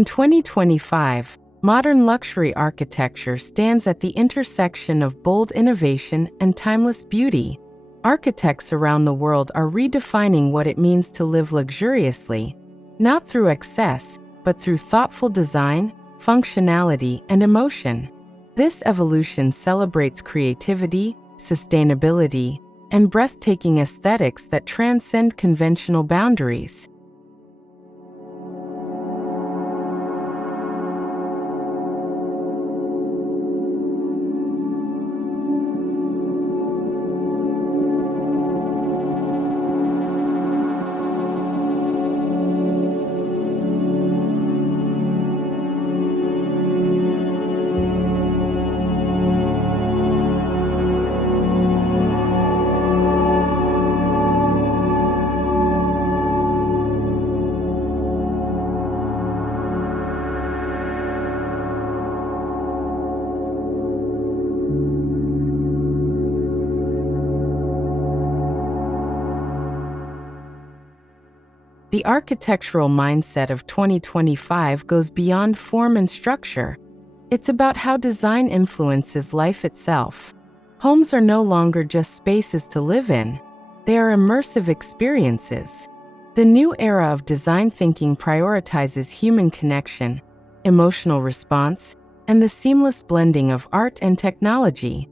In 2025, modern luxury architecture stands at the intersection of bold innovation and timeless beauty. Architects around the world are redefining what it means to live luxuriously, not through excess, but through thoughtful design, functionality, and emotion. This evolution celebrates creativity, sustainability, and breathtaking aesthetics that transcend conventional boundaries. The architectural mindset of 2025 goes beyond form and structure. It's about how design influences life itself. Homes are no longer just spaces to live in. They are immersive experiences. The new era of design thinking prioritizes human connection, emotional response, and the seamless blending of art and technology.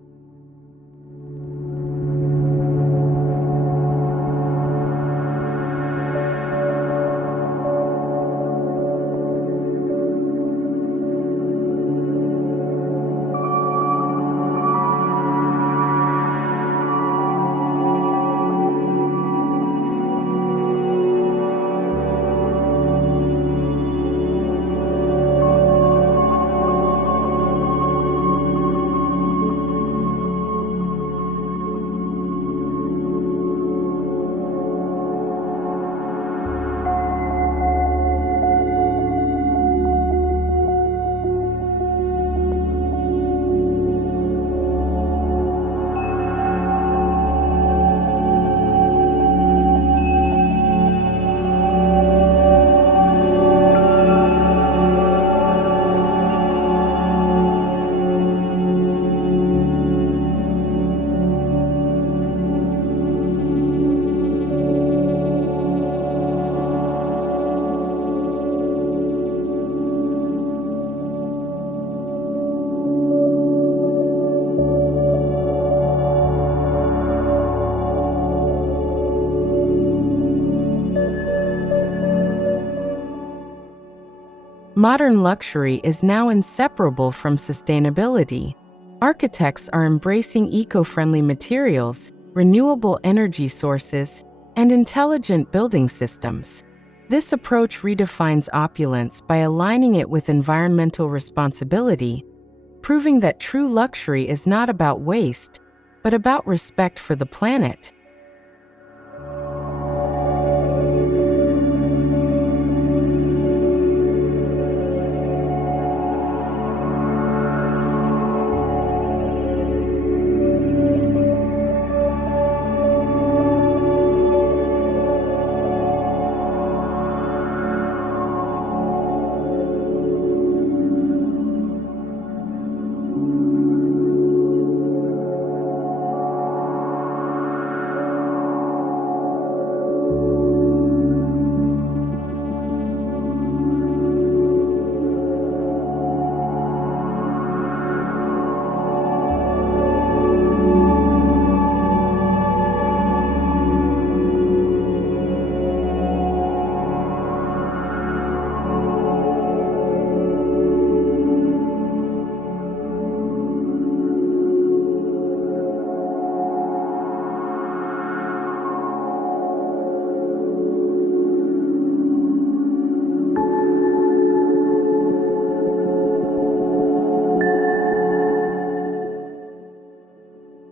Modern luxury is now inseparable from sustainability. Architects are embracing eco-friendly materials, renewable energy sources, and intelligent building systems. This approach redefines opulence by aligning it with environmental responsibility, proving that true luxury is not about waste, but about respect for the planet.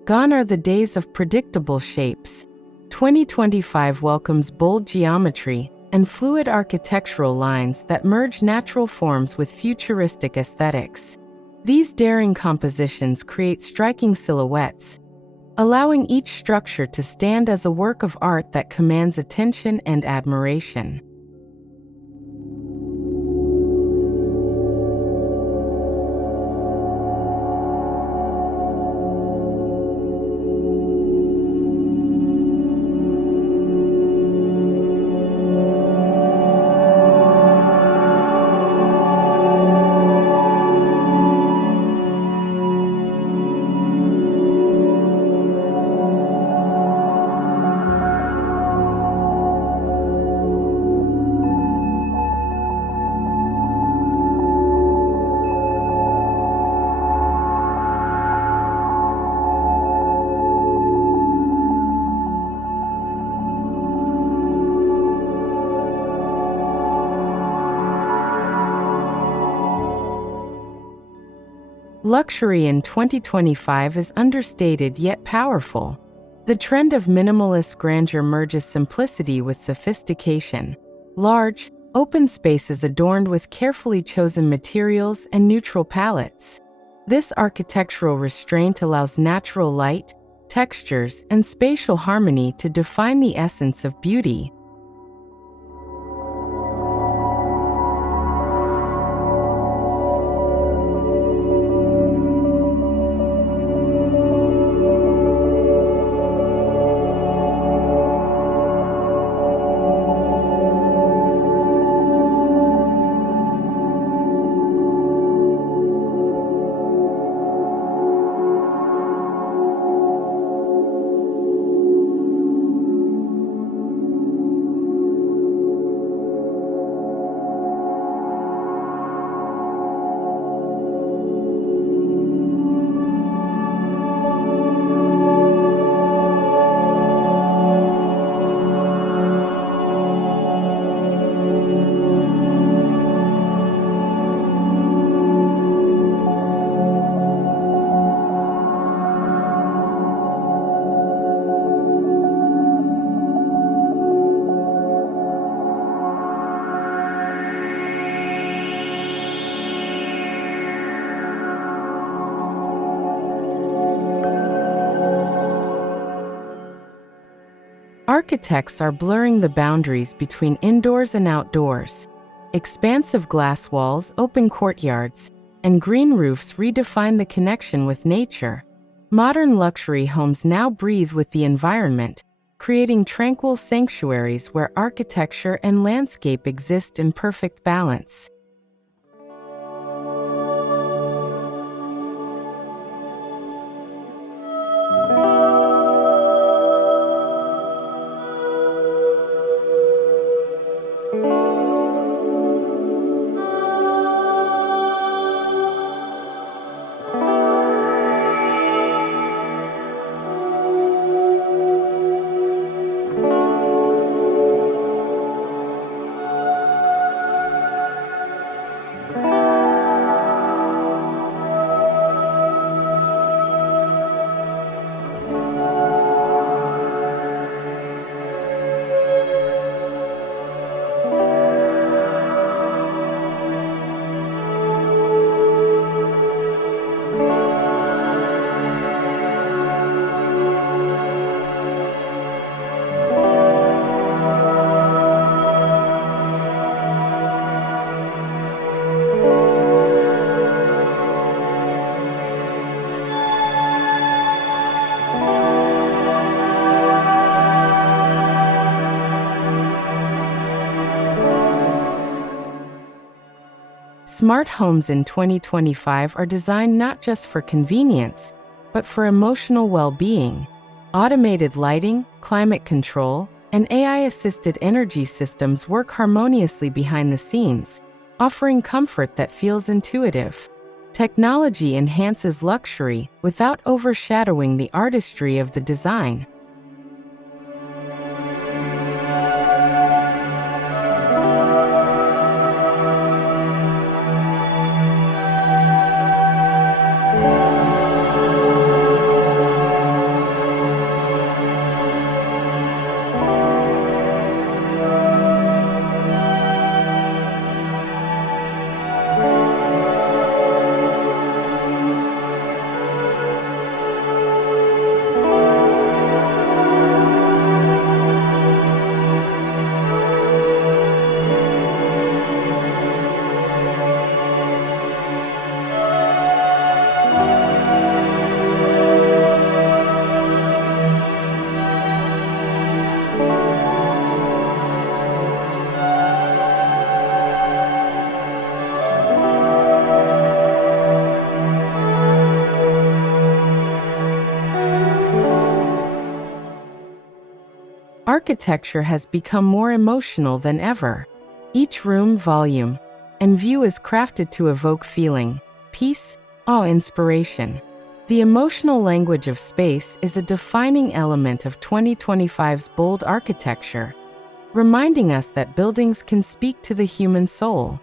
Gone are the days of predictable shapes. 2025 welcomes bold geometry and fluid architectural lines that merge natural forms with futuristic aesthetics. These daring compositions create striking silhouettes, allowing each structure to stand as a work of art that commands attention and admiration. Luxury in 2025 is understated yet powerful. The trend of minimalist grandeur merges simplicity with sophistication. Large, open spaces adorned with carefully chosen materials and neutral palettes. This architectural restraint allows natural light, textures, and spatial harmony to define the essence of beauty. Architects are blurring the boundaries between indoors and outdoors. Expansive glass walls, open courtyards, and green roofs redefine the connection with nature. Modern luxury homes now breathe with the environment, creating tranquil sanctuaries where architecture and landscape exist in perfect balance. Smart homes in 2025 are designed not just for convenience, but for emotional well-being. Automated lighting, climate control, and AI-assisted energy systems work harmoniously behind the scenes, offering comfort that feels intuitive. Technology enhances luxury without overshadowing the artistry of the design. Architecture has become more emotional than ever. Each room, volume, and view is crafted to evoke feeling, peace, awe, inspiration. The emotional language of space is a defining element of 2025's bold architecture, reminding us that buildings can speak to the human soul.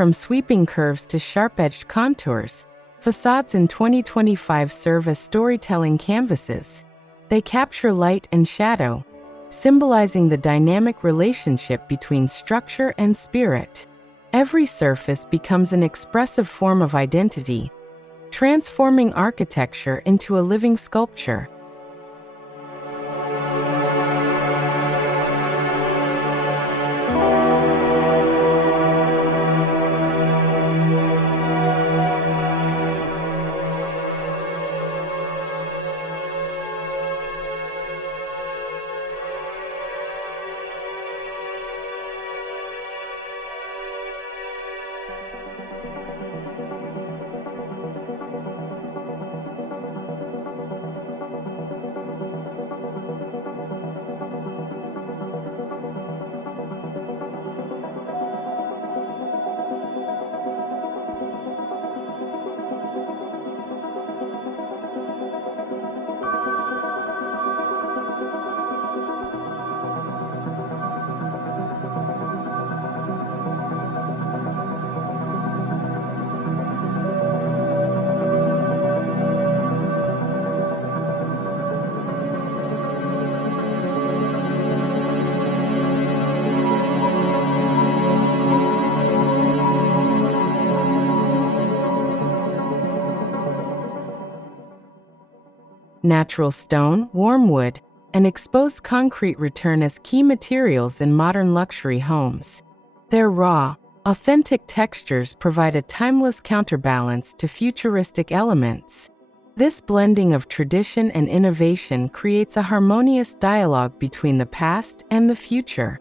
From sweeping curves to sharp-edged contours, facades in 2025 serve as storytelling canvases. They capture light and shadow, symbolizing the dynamic relationship between structure and spirit. Every surface becomes an expressive form of identity, transforming architecture into a living sculpture. Natural stone, warm wood, and exposed concrete return as key materials in modern luxury homes. Their raw, authentic textures provide a timeless counterbalance to futuristic elements. This blending of tradition and innovation creates a harmonious dialogue between the past and the future.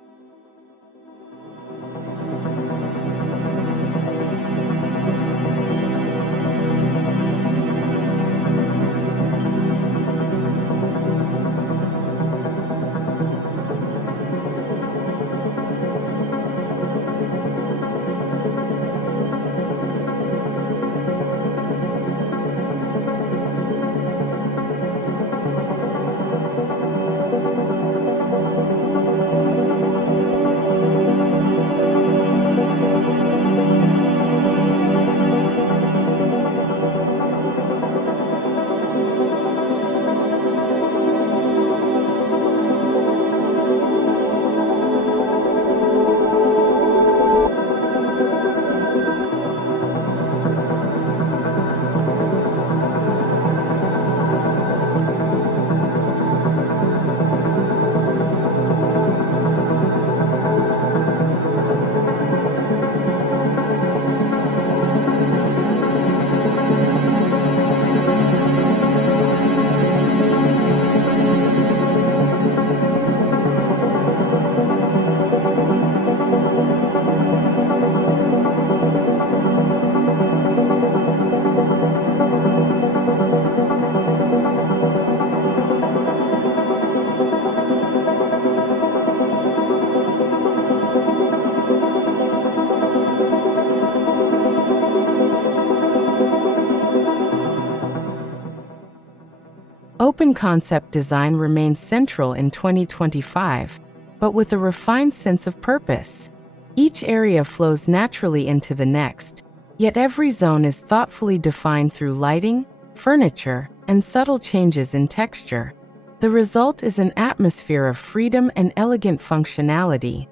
Open concept design remains central in 2025, but with a refined sense of purpose. Each area flows naturally into the next, yet every zone is thoughtfully defined through lighting, furniture, and subtle changes in texture. The result is an atmosphere of freedom and elegant functionality.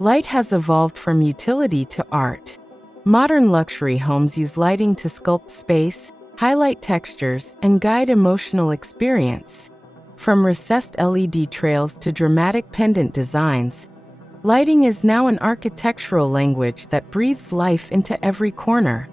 Light has evolved from utility to art. Modern luxury homes use lighting to sculpt space, highlight textures, and guide emotional experience. From recessed LED trails to dramatic pendant designs, lighting is now an architectural language that breathes life into every corner.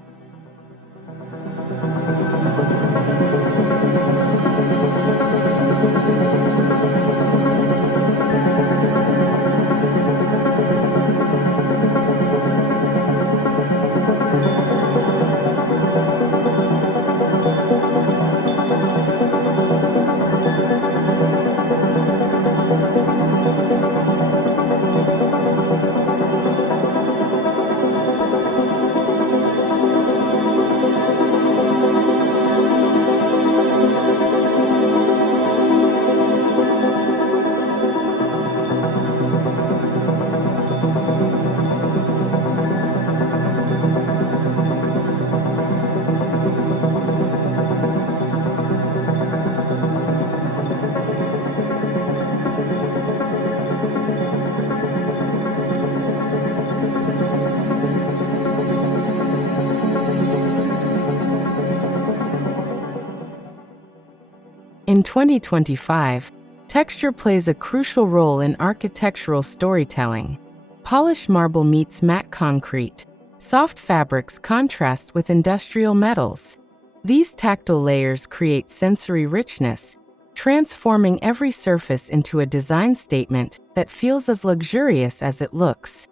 In 2025, texture plays a crucial role in architectural storytelling. Polished marble meets matte concrete. Soft fabrics contrast with industrial metals. These tactile layers create sensory richness, transforming every surface into a design statement that feels as luxurious as it looks.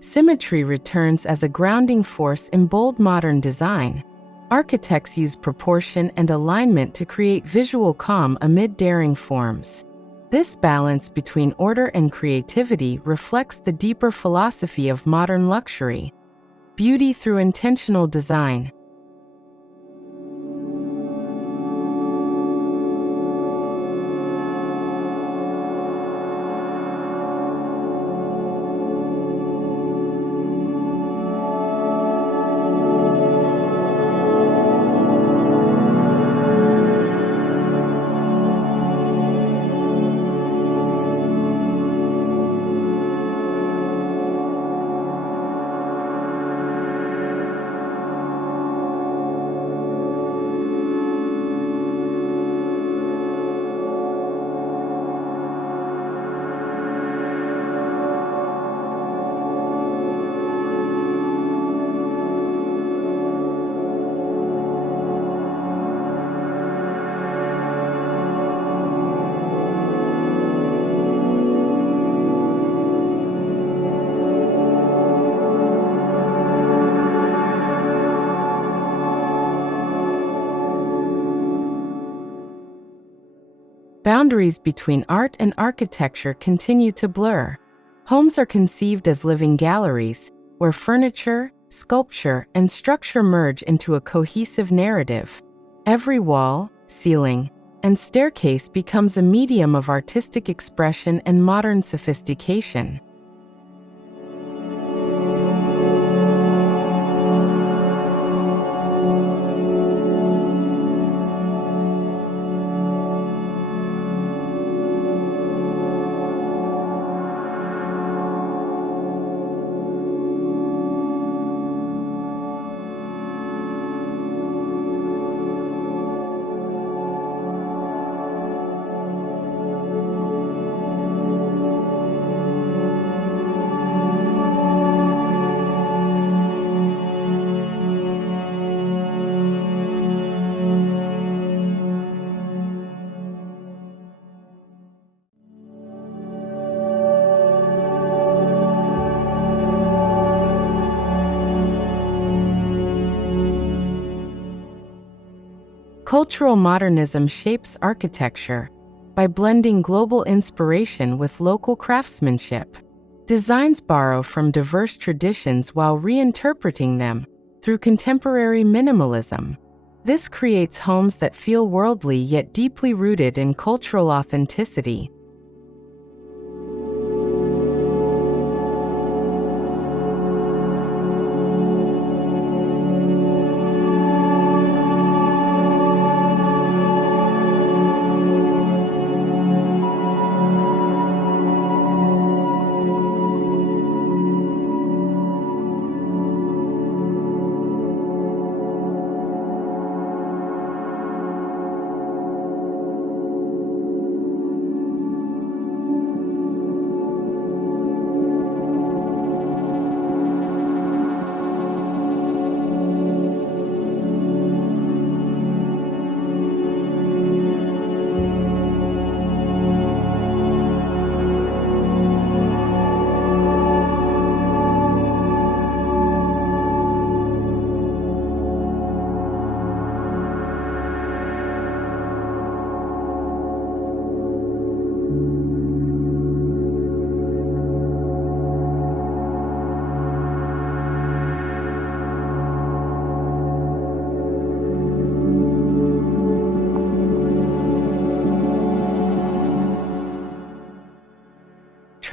Symmetry returns as a grounding force in bold modern design. Architects use proportion and alignment to create visual calm amid daring forms. This balance between order and creativity reflects the deeper philosophy of modern luxury: beauty through intentional design. Boundaries between art and architecture continue to blur. Homes are conceived as living galleries, where furniture, sculpture, and structure merge into a cohesive narrative. Every wall, ceiling, and staircase becomes a medium of artistic expression and modern sophistication. Cultural modernism shapes architecture by blending global inspiration with local craftsmanship. Designs borrow from diverse traditions while reinterpreting them through contemporary minimalism. This creates homes that feel worldly yet deeply rooted in cultural authenticity.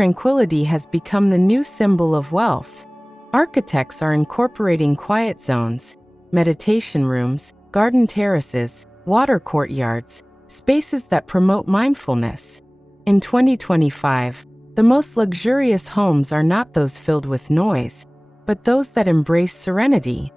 Tranquility has become the new symbol of wealth. Architects are incorporating quiet zones, meditation rooms, garden terraces, water courtyards, spaces that promote mindfulness. In 2025, the most luxurious homes are not those filled with noise, but those that embrace serenity.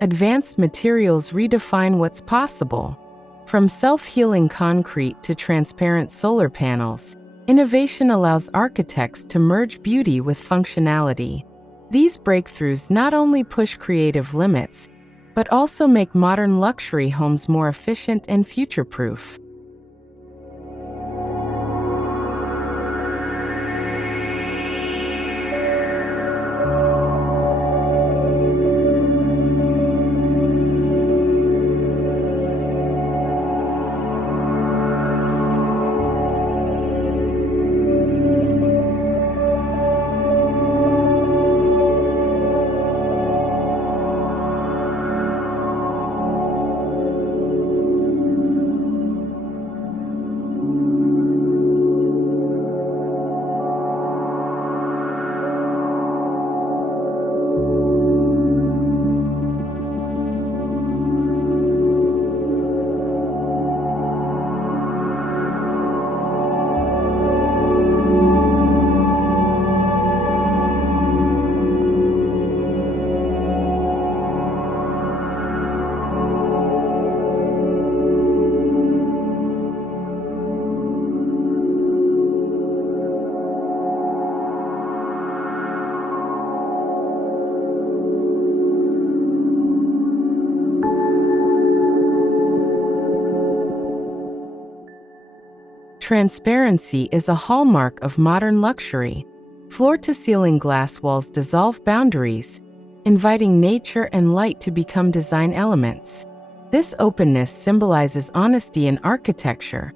Advanced materials redefine what's possible. From self-healing concrete to transparent solar panels, innovation allows architects to merge beauty with functionality. These breakthroughs not only push creative limits, but also make modern luxury homes more efficient and future-proof. Transparency is a hallmark of modern luxury. Floor-to-ceiling glass walls dissolve boundaries, inviting nature and light to become design elements. This openness symbolizes honesty in architecture,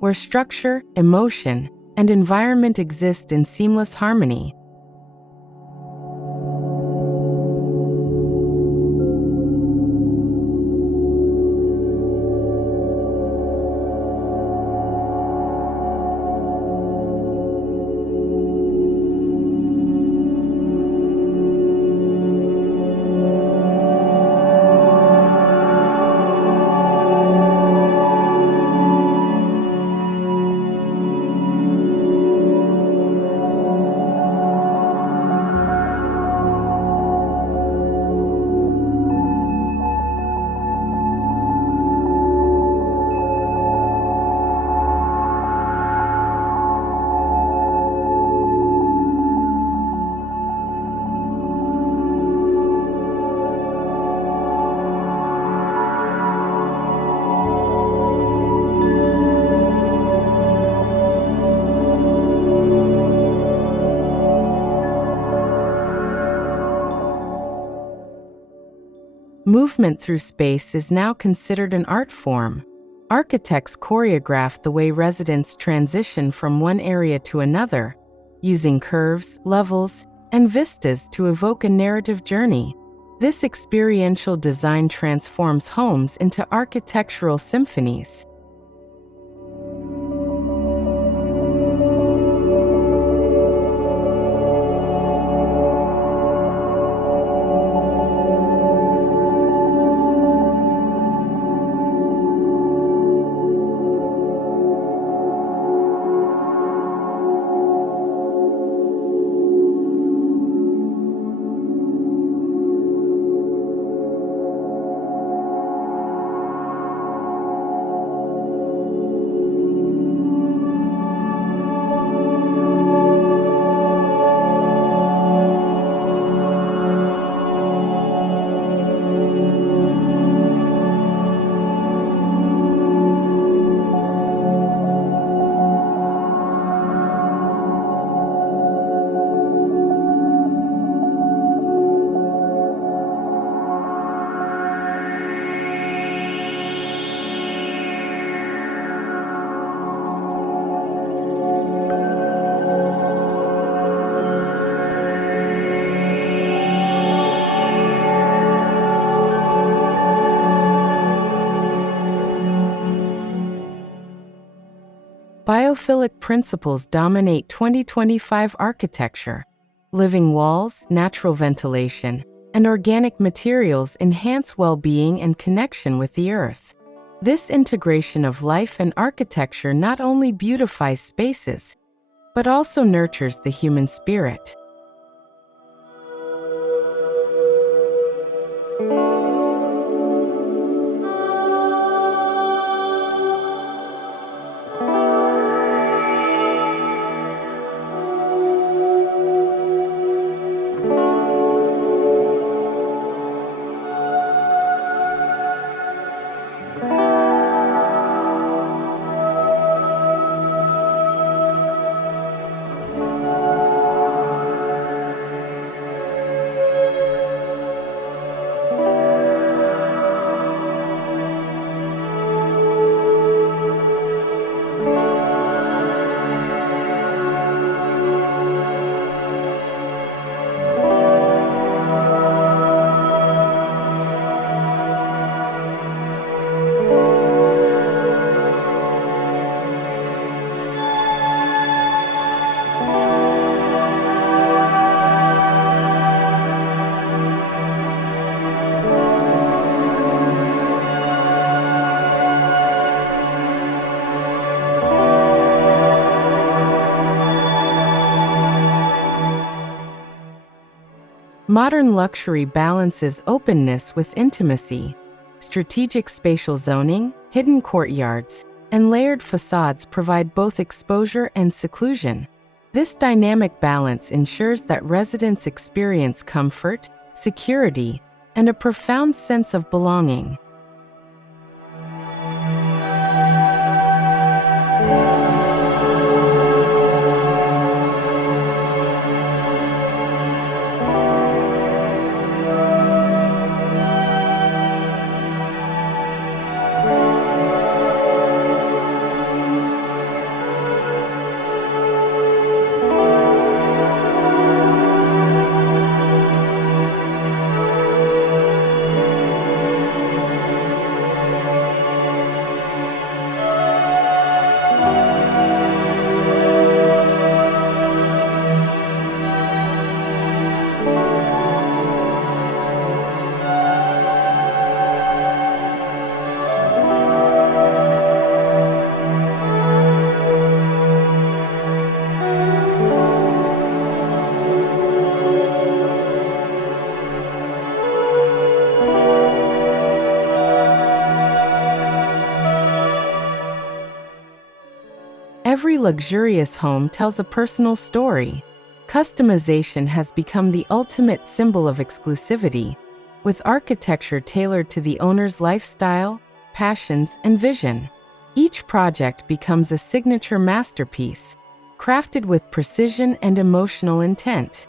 where structure, emotion, and environment exist in seamless harmony. Movement through space is now considered an art form. Architects choreograph the way residents transition from one area to another, using curves, levels, and vistas to evoke a narrative journey. This experiential design transforms homes into architectural symphonies. Biophilic principles dominate 2025 architecture. Living walls, natural ventilation, and organic materials enhance well-being and connection with the earth. This integration of life and architecture not only beautifies spaces, but also nurtures the human spirit. Modern luxury balances openness with intimacy. Strategic spatial zoning, hidden courtyards, and layered facades provide both exposure and seclusion. This dynamic balance ensures that residents experience comfort, security, and a profound sense of belonging. Every luxurious home tells a personal story. Customization has become the ultimate symbol of exclusivity, with architecture tailored to the owner's lifestyle, passions, and vision. Each project becomes a signature masterpiece, crafted with precision and emotional intent.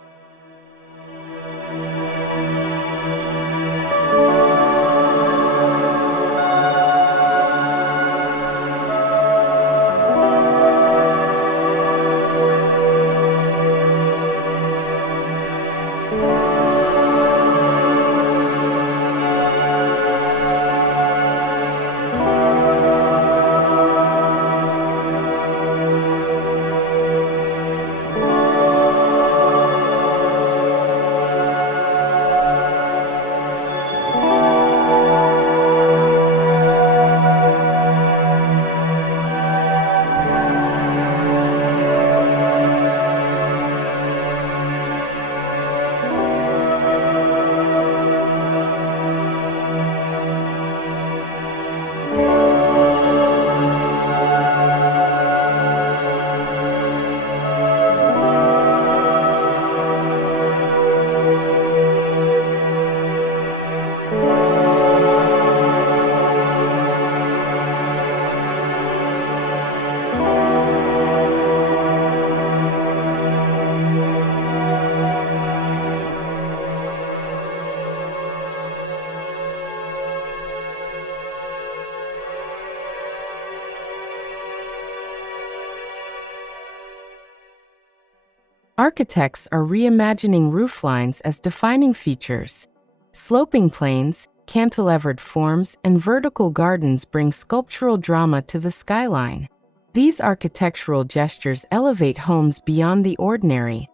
Architects are reimagining rooflines as defining features. Sloping planes, cantilevered forms, and vertical gardens bring sculptural drama to the skyline. These architectural gestures elevate homes beyond the ordinary,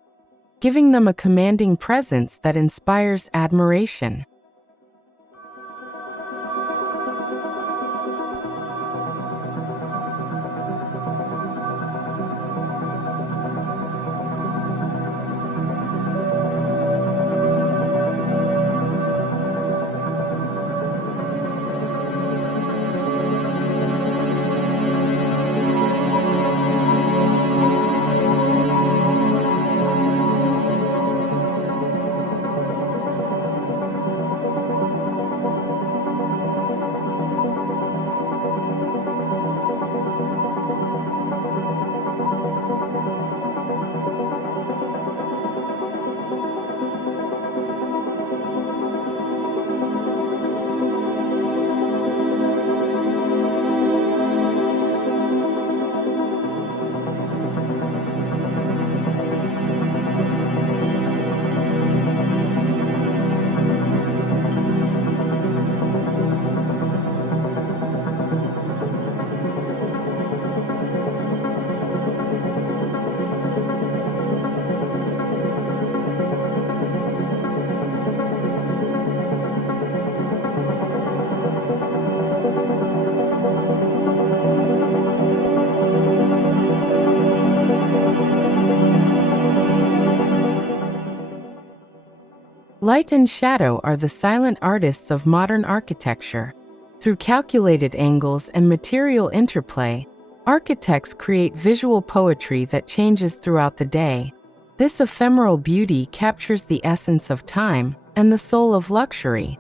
giving them a commanding presence that inspires admiration. Light and shadow are the silent artists of modern architecture. Through calculated angles and material interplay, architects create visual poetry that changes throughout the day. This ephemeral beauty captures the essence of time and the soul of luxury.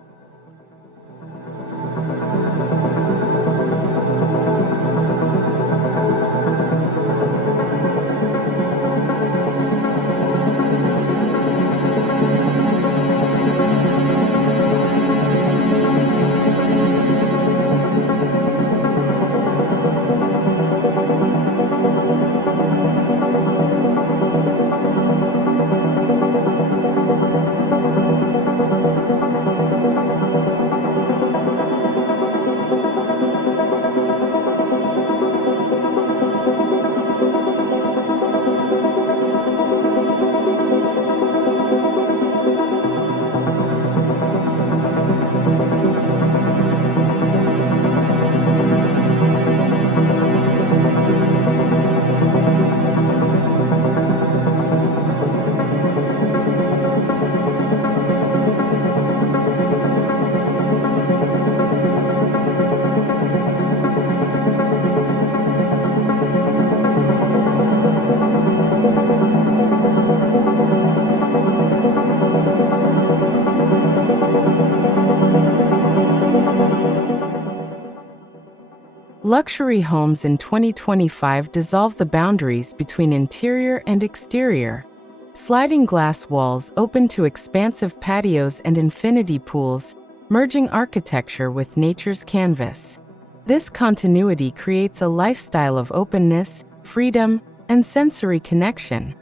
Luxury homes in 2025 dissolve the boundaries between interior and exterior. Sliding glass walls open to expansive patios and infinity pools, merging architecture with nature's canvas. This continuity creates a lifestyle of openness, freedom, and sensory connection.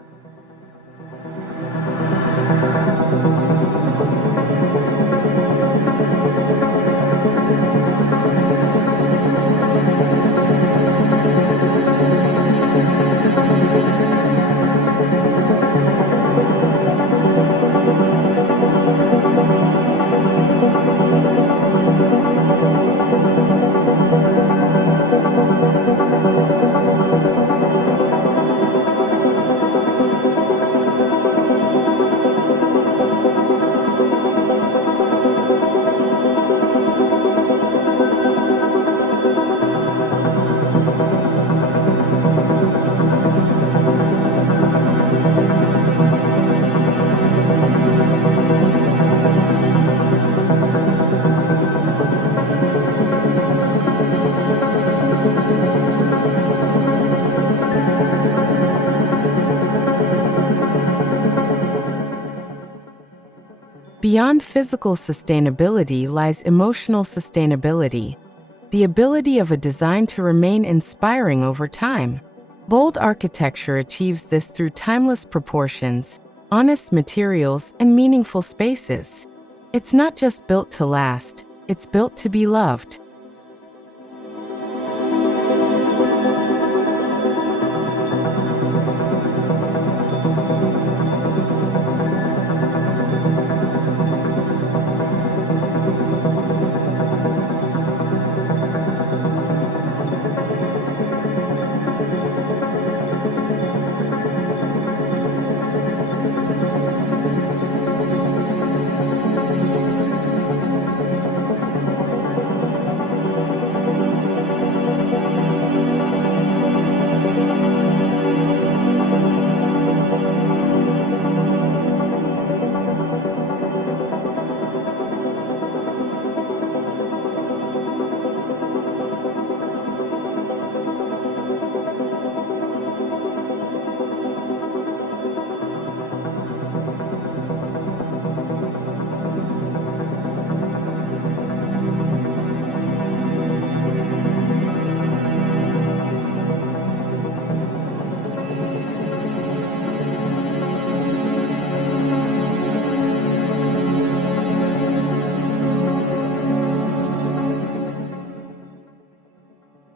Beyond physical sustainability lies emotional sustainability, the ability of a design to remain inspiring over time. Bold architecture achieves this through timeless proportions, honest materials, and meaningful spaces. It's not just built to last, it's built to be loved.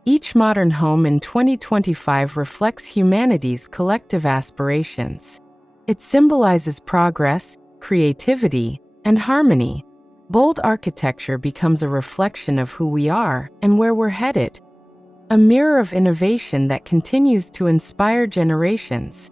Each modern home in 2025 reflects humanity's collective aspirations. It symbolizes progress, creativity, and harmony. Bold architecture becomes a reflection of who we are and where we're headed, a mirror of innovation that continues to inspire generations.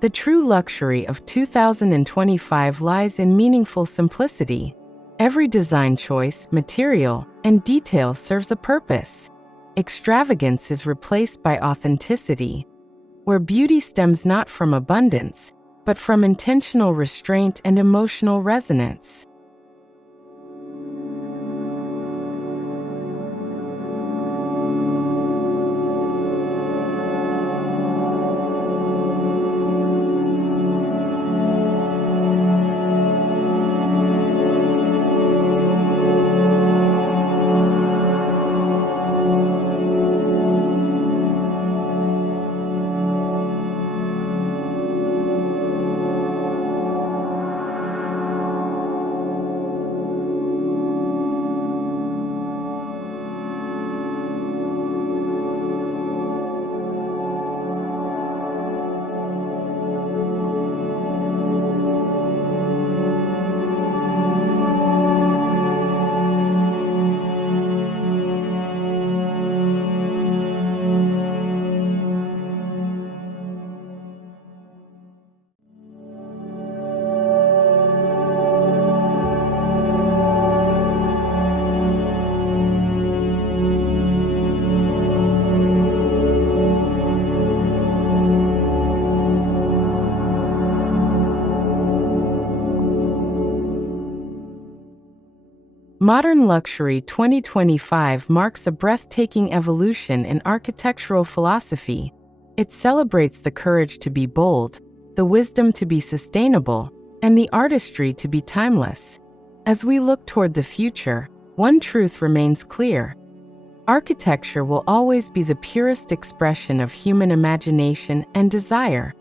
The true luxury of 2025 lies in meaningful simplicity. Every design choice, material, and detail serves a purpose. Extravagance is replaced by authenticity, where beauty stems not from abundance, but from intentional restraint and emotional resonance. Modern Luxury 2025 marks a breathtaking evolution in architectural philosophy. It celebrates the courage to be bold, the wisdom to be sustainable, and the artistry to be timeless. As we look toward the future, one truth remains clear. Architecture will always be the purest expression of human imagination and desire.